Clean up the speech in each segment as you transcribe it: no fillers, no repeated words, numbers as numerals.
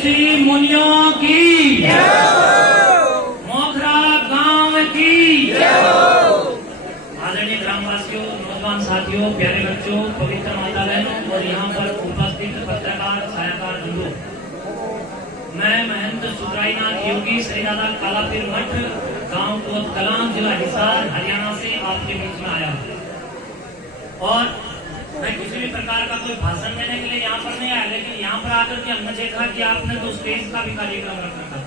ऋषि मुनियों की, मोखरा गांव की। आदरणीय ग्रामवासियों, नौजवान साथियों, प्यारे बच्चों, पवित्र माता बहनों और यहाँ पर उपस्थित पत्रकार छायाकार बंधु, मैं महंत सुखराईनाथ योगी श्री दादा कालापीर मठ, गांव कोत कलां, जिला हिसार, हरियाणा से आपके बीच में आया और मैं किसी भी प्रकार का कोई भाषण देने के लिए यहाँ पर नहीं आया, लेकिन यहाँ पर आकर के हमने देखा कि आपने तो स्टेज का भी कार्यक्रम रखा था।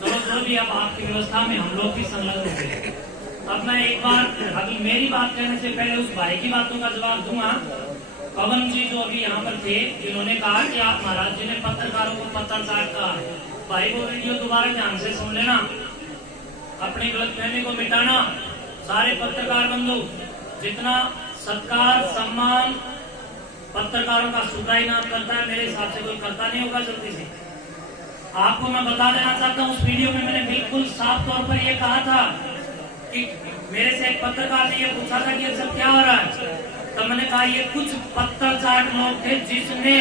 चलो जो भी, अब आपकी व्यवस्था में हम लोग भी संलग्न हो गए। अब मैं एक बार अभी मेरी बात कहने से पहले उस भाई की बातों का जवाब दूंगा। पवन जी जो अभी यहाँ पर थे, जिन्होंने कहा कि आप महाराज जी ने पत्रकारों को पत्रकार कहा, भाई वो वीडियो दोबारा ध्यान से सुन लेना, अपनी गलतफहमी को मिटाना। सारे पत्रकार बंधु, जितना सत्कार सम्मान पत्रकारों का सुखराईनाथ करता है, मेरे हिसाब से कोई करता नहीं होगा जल्दी से। आपको मैं बता देना चाहता हूँ, उस वीडियो में मैंने बिल्कुल साफ तौर पर यह कहा था कि मेरे से एक पत्रकार ने यह पूछा था कि ये सब क्या हो रहा है, तब मैंने कहा ये कुछ पत्रचार लोग थे जिसने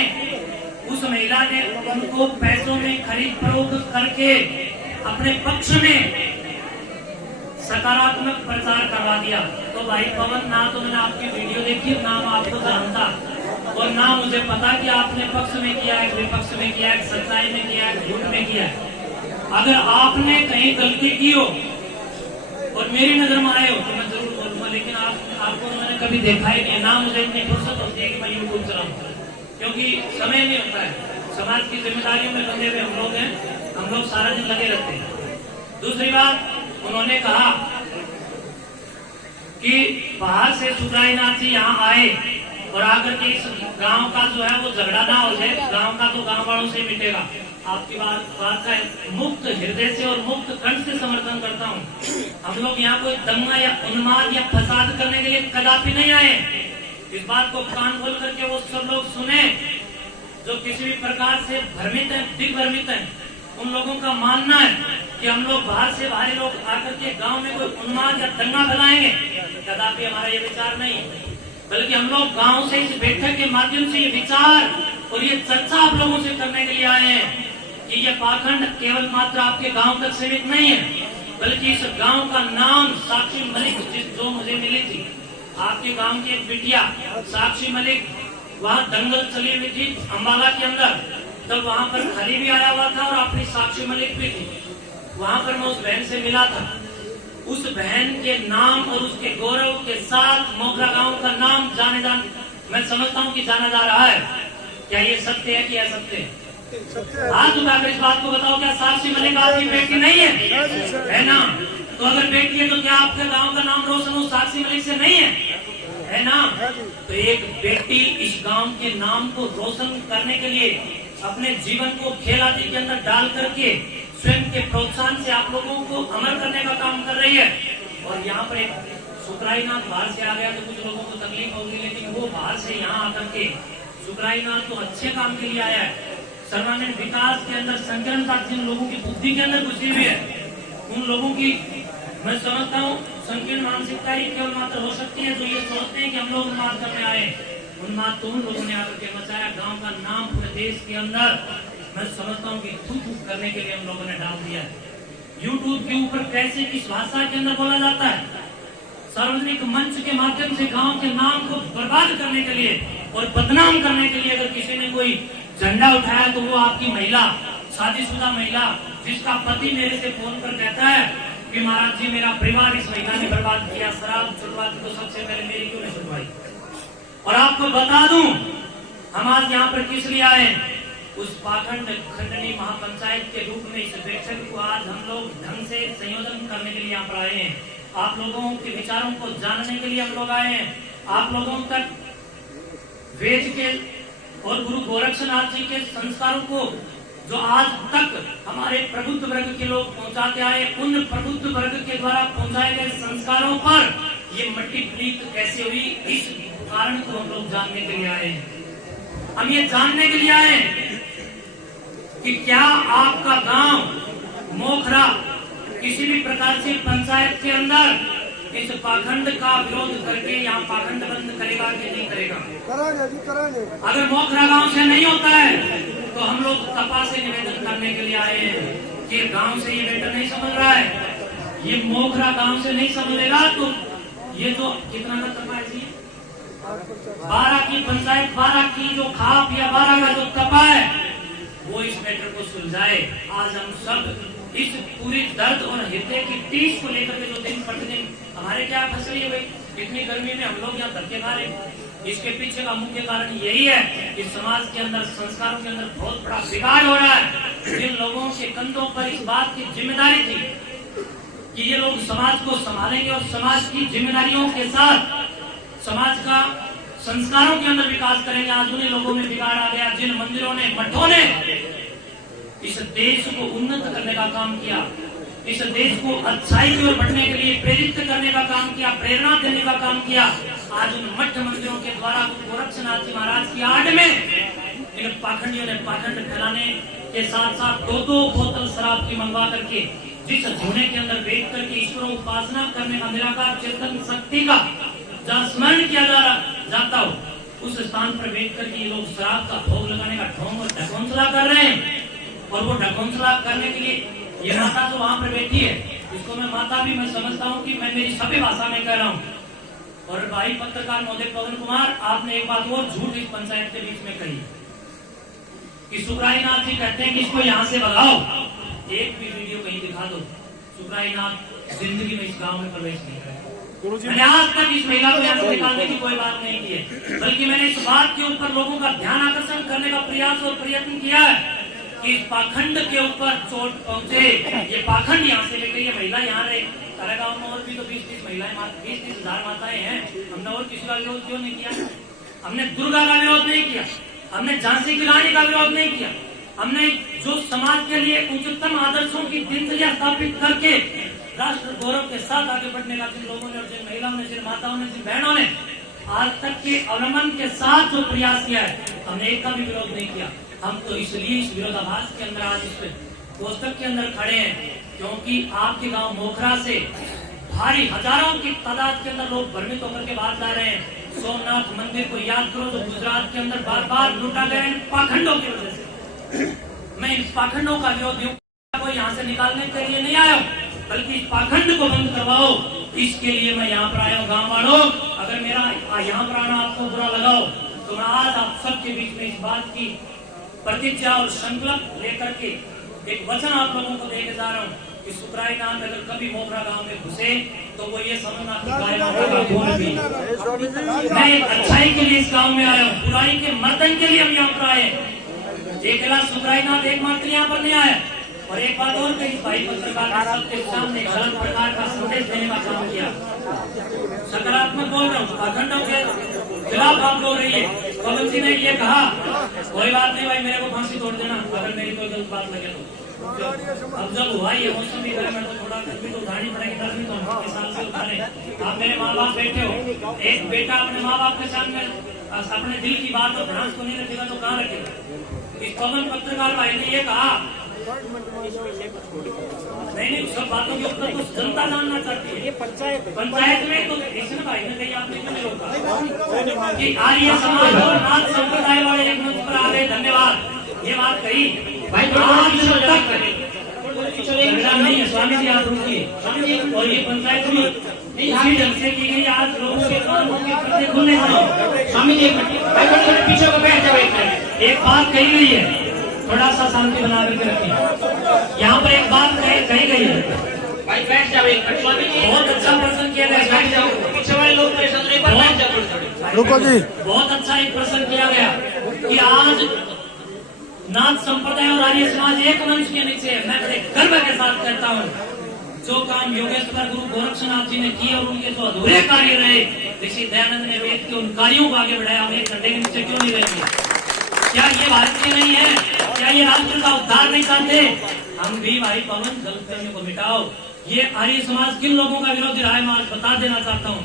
उस महिला ने उनको पैसों में खरीद फरोख्त करके अपने पक्ष में सकारात्मक प्रचार करवा दिया। तो भाई पवन, ना तो मैंने आपकी वीडियो देखी, ना मैं आपको जानता और ना मुझे पता कि आपने पक्ष में किया है, विपक्ष में किया है, सच्चाई में किया है, झूठ में किया है। अगर आपने कहीं गलती की हो और मेरी नजर में आए हो तो मैं जरूर बोलूंगा, लेकिन आपको मैंने कभी देखा ही नहीं, ना मुझे इतनी फुर्सत होती है कि मैं यूट्यूब चलाऊं, क्योंकि समय नहीं होता है। समाज की जिम्मेदारियों में बंधे हुए हम लोग हैं, हम लोग सारा दिन लगे रहते हैं। दूसरी बात, उन्होंने कहा कि बाहर से सुखराईनाथ जी यहाँ आए और आकर के इस गांव का जो है वो झगड़ा ना हो जाए, गांव का तो गांव वालों से मिटेगा। आपकी बात का मुक्त हृदय से और मुक्त कंठ से समर्थन करता हूँ। हम लोग यहाँ कोई दंगा या उन्माद या फसाद करने के लिए कदापि नहीं आए। इस बात को कान खोल करके वो सब लोग सुने जो किसी भी प्रकार से भ्रमित है, दिग्भ्रमित है। उन लोगों का मानना है कि हम लोग बाहर से बाहरी लोग आकर के गांव में कोई उन्माद या दंगा फैलाएंगे, कदापि हमारा ये विचार नहीं है। बल्कि हम लोग गांव से इस बैठक के माध्यम से ये विचार और ये चर्चा आप लोगों से करने के लिए आए हैं कि ये पाखंड केवल मात्र आपके गांव तक सीमित नहीं है, बल्कि इस गांव का नाम साक्षी मलिक, जो मुझे मिली थी, आपके गांव की एक बिटिया साक्षी मलिक, वहाँ दंगल चली हुई थी अम्बाला के अंदर, तब वहाँ पर खली भी आया हुआ था और अपनी साक्षी मलिक भी थी। वहाँ पर मैं उस बहन से मिला था। उस बहन के नाम और उसके गौरव के साथ मोखरा गांव का नाम मैं समझता हूँ कि जाना जा रहा है। क्या ये सत्य है कि असत्य है? हाथ उठाकर इस बात को बताओ, क्या साक्षी मलिक आपकी बेटी नहीं है ना? तो अगर बेटी है तो क्या आपके गांव का नाम रोशन उस साक्षी मलिक से नहीं है ना? तो एक बेटी इस गांव के नाम को रोशन करने के लिए अपने जीवन को खेल आदि के अंदर डाल करके स्वयं के प्रोत्साहन से आप लोगों को अमर करने का काम कर रही है। और यहाँ पर एक सुखराईनाथ बाहर से आ गया तो कुछ लोगों को तकलीफ होगी, लेकिन वो बाहर से यहाँ आकर के सुखराईनाथ तो अच्छे काम के लिए आया है। सर्वांगीण विकास के अंदर संकीर्णता जिन लोगों की बुद्धि के अंदर घुसी हुई है, उन लोगों की मैं समझता हूँ संकीर्ण मानसिकता ही केवल मात्र हो सकती है जो ये सोचते हैं कि हम लोग उन्माद करने आए। उन्माद तो उन लोगों ने आकर के मचाया, गांव का नाम पूरे देश के अंदर मैं समझता हूँ कि थूक करने के लिए हम लोगों ने डाल दिया है। यूट्यूब के ऊपर कैसे किस भाषा के अंदर बोला जाता है, सार्वजनिक मंच के माध्यम से गांव के नाम को बर्बाद करने के लिए और बदनाम करने के लिए अगर किसी ने कोई झंडा उठाया तो वो आपकी महिला, शादीशुदा महिला, जिसका पति मेरे से फोन कर कहता है कि महाराज जी मेरा परिवार इस महिला ने बर्बाद किया, शराब छुड़वाती तो सबसे पहले मेरी क्यों नहीं छुड़वाई। और आपको बता दूं, हम आज यहाँ पर किस लिए आए, उस पाखंड खंडनी महापंचायत के रूप में इस बैठक को आज हम लोग ढंग से संयोजन करने के लिए यहाँ पर आए हैं। आप लोगों के विचारों को जानने के लिए हम लोग आए हैं। आप लोगों तक वेद के और गुरु गोरक्षनाथ जी के संस्कारों को जो आज तक हमारे प्रबुद्ध वर्ग के लोग पहुंचाते आए, उन प्रबुद्ध वर्ग के द्वारा पहुंचाए गए संस्कारों पर ये मट्टी प्रीत कैसे हुई, इस कारण को हम लोग जानने के लिए आए हैं। हम ये जानने के लिए आए कि क्या आपका गांव मोखरा किसी भी प्रकार से पंचायत के अंदर इस पाखंड का विरोध करके यहाँ पाखंड बंद करेगा कि नहीं करेगा? करांगे जी, करांगे। अगर मोखरा गांव से नहीं होता है तो हम लोग तपा से निवेदन करने के लिए आए हैं कि गांव से ये बेटा नहीं समझ रहा है, ये मोखरा गांव से नहीं समझेगा तो ये जो कितना का तपा है जी, 12 की पंचायत, 12 की जो खाप या 12 का जो तपा है वो इस मैटर को सुलझाए। आज हम सब इस पूरी दर्द और हृदय की टीस को लेकर के जो दिन प्रतिदिन हमारे क्या फंस रही है भाई, इतनी गर्मी में हम लोग यहाँ धक्के खा रहे हैं। इसके पीछे का मुख्य कारण यही है कि समाज के अंदर, संस्कारों के अंदर बहुत बड़ा बिगाड़ हो रहा है। जिन लोगों के कंधों पर इस बात की जिम्मेदारी थी कि ये लोग समाज को संभालेंगे और समाज की जिम्मेदारियों के साथ समाज का संस्कारों के अंदर विकास करेंगे, आज उन्हीं लोगों में बिगाड़ आ गया। जिन मंदिरों ने, मठों ने इस देश को उन्नत करने का काम किया, इस देश को अच्छाई की ओर बढ़ने के लिए प्रेरित करने का काम किया, प्रेरणा देने का काम किया, आज उन मठ मंदिरों के द्वारा गोरक्षनाथ जी महाराज की आड़ में इन पाखंडियों ने पाखंड फैलाने के साथ साथ 2-2 बोतल शराब की मंगवा करके जिस धुने के अंदर बैठ करके ईश्वर उपासना करने का, निराकार चेतन शक्ति का जहाँ स्मरण किया जाता हो, उस स्थान पर बैठ कर ये लोग शराब का भोग लगाने का ढोंग और ढकोंसला कर रहे हैं। और वो ढकोंसला करने के लिए ये माता तो वहां पर बैठी है, इसको मैं माता भी मैं समझता हूँ कि मैं मेरी सभी भाषा में कह रहा हूँ। और भाई पत्रकार महोदय पवन कुमार, आपने एक बात और झूठ इस पंचायत के बीच में कही कि सुखराई नाथ जी कहते हैं कि इसको यहाँ से भगाओ। एक भी वीडियो कहीं दिखा दो, सुखराई नाथ जिंदगी में इस गाँव में प्रवेश नहीं करे। मैंने आज तक इस महिला को यहाँ से निकालने की कोई बात नहीं की है, बल्कि मैंने इस बात के ऊपर लोगों का ध्यान आकर्षण करने का प्रयास और प्रयत्न किया है कि इस पाखंड के ऊपर चोट पहुंचे। ये पाखंड यहाँ से लेकर ये महिला यहाँ रहे, सारे गाँव में और भी तो 20-30 महिलाएं, 20-30 हजार माताएं हैं। हमने और किसी का विरोध क्यों नहीं किया? हमने दुर्गा का विरोध नहीं किया, हमने झांसी की रानी का विरोध नहीं किया, हमने जो समाज के लिए उच्चतम आदर्शों की दिनचर्या स्थापित करके राष्ट्र गौरव के साथ आगे बढ़ने का जिन लोगों ने और जिन महिलाओं ने, जिन माताओं ने, जिन बहनों ने आज तक के अवलंबन के साथ जो प्रयास किया है, हमने एक का भी विरोध नहीं किया। हम तो इसलिए इस विरोधाभास के अंदर आज इस पुस्तक के अंदर खड़े हैं क्योंकि आपके गांव मोखरा से भारी हजारों की तादाद के अंदर लोग भ्रमित होकर के बात ला रहे हैं। सोमनाथ मंदिर को याद करो जो गुजरात के अंदर बार बार लूटा गया इन पाखंडों की वजह से। मैं इन पाखंडों का विरोध को यहाँ से निकालने के लिए नहीं आया, बल्कि इस पाखंड को बंद करवाओ, इसके लिए मैं यहाँ पर आया हूँ। गाँव वालों, अगर मेरा यहाँ पर आना आपको बुरा लगाओ तो मैं आज आप सबके बीच में इस बात की प्रतिज्ञा और संकल्प लेकर के एक वचन आप लोगों को देके जा रहा हूँ कि सुखराई नाथ अगर कभी मोखरा गांव में घुसे तो वो ये समझना मैं एक अच्छाई के लिए इस गांव में आया हूँ, बुराई के मर्दन के लिए हम यहाँ पर आए। एक सुखराई नाथ एकमात्र यहाँ पर नहीं आया। और एक बात और कही, भाई पत्रकार ने सबके सामने गलत प्रकार का संदेश देने का काम किया। सकारात्मक बोल रहा हूँ, पाखंडों के खिलाफ आप बोल रही है। पवन जी ने ये कहा कोई बात नहीं भाई, मेरे को फांसी तोड़ देना अगर मेरी कोई गलत बात लगे तो। अब जब हुआ ये मौसम भी गर्म है तो थोड़ा गर्मी तो उठानी पड़ेगी, गर्मी तो हम साल से उठाने। आप मेरे माँ बाप बैठे हो, एक बेटा अपने माँ बाप के सामने अपने दिल की बात और ध्यान को नहीं रखेगा तो कहाँ रखेगा? इस पवन पत्रकार भाई ने ये कहा नहीं, सब बातों के ऊपर कुछ जनता जानना चाहती है। ये पंचायत में तो कृष्ण भाई ने कही, आपने क्यों नहीं रोका कि आर्य समाज और नाथ संप्रदाय वाले एक मंच पर आ गए, धन्यवाद। ये बात कही भाई नहीं है। स्वामी जी आप रुकिए। और ये पंचायत में इसी ढंग से की गई, आज लोगों के पर्दे खुलने चाहिए। स्वामी जी पीछे को बैठ जाओ। एक बात कही गई है, थोड़ा सा शांति बना करके रखिए। यहाँ पर एक बात कही गई है, भाई बैठ जाओ। बहुत अच्छा प्रश्न किया गया, बैठ जाओ। पीछे वाले लोग परेशान नहीं, बैठ जाओ। रुको जी। बहुत अच्छा एक प्रश्न किया गया कि आज नाथ संप्रदाय और आर्य समाज एक मंच के नीचे है। मैं बड़े गर्व के साथ कहता हूँ, जो काम योगेश्वर गुरु गोरक्षनाथ जी ने किए और उनके जो अधूरे कार्य रहे, ऋषि दयानंद ने वेद के उन कार्यों को आगे बढ़ाया, हम एक घंटे के नीचे क्यों नहीं रहेंगे? क्या ये भारतीय नहीं है? क्या ये राष्ट्र का उद्धार नहीं चाहते? हम भी भाई पवन गलतफहमियों को मिटाओ। ये आर्य समाज किन लोगों का विरोधी रहा है मैं आज बता देना चाहता हूँ।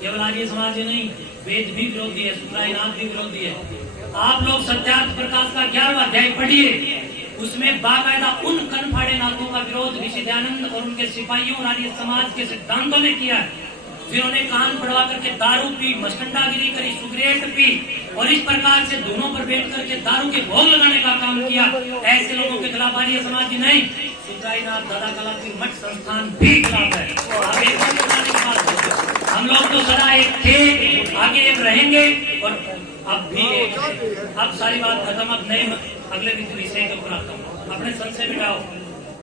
केवल आर्य समाज ही नहीं, वेद भी विरोधी है, सुखराई नाथ भी विरोधी है। आप लोग सत्यार्थ प्रकाश का 11वां अध्याय पढ़िए, उसमें बाकायदा उन कनफाड़े नाथों का विरोध ऋषि दयानंद और उनके सिपाहियों और आर्य समाज के सिद्धांतों ने किया है जिन्होंने कान पड़वा करके दारू पी, मस्टंडागिरी करी, सिगरेट पी और इस प्रकार से दोनों पर बैठ करके दारू के भोग लगाने का काम किया, ऐसे लोगों के खिलाफ आर्य समाज की नहीं, सिद्धाईनाथ दादा कलापीर मठ संस्थान भी खिलाफ है। अब एक हम लोग तो सदा एक थे, आगे एक रहेंगे और अब भी एक है। अब सारी बात खत्म, अब नए अगले विषय के ऊपर आता हूँ। अपने संशय मिटाओ।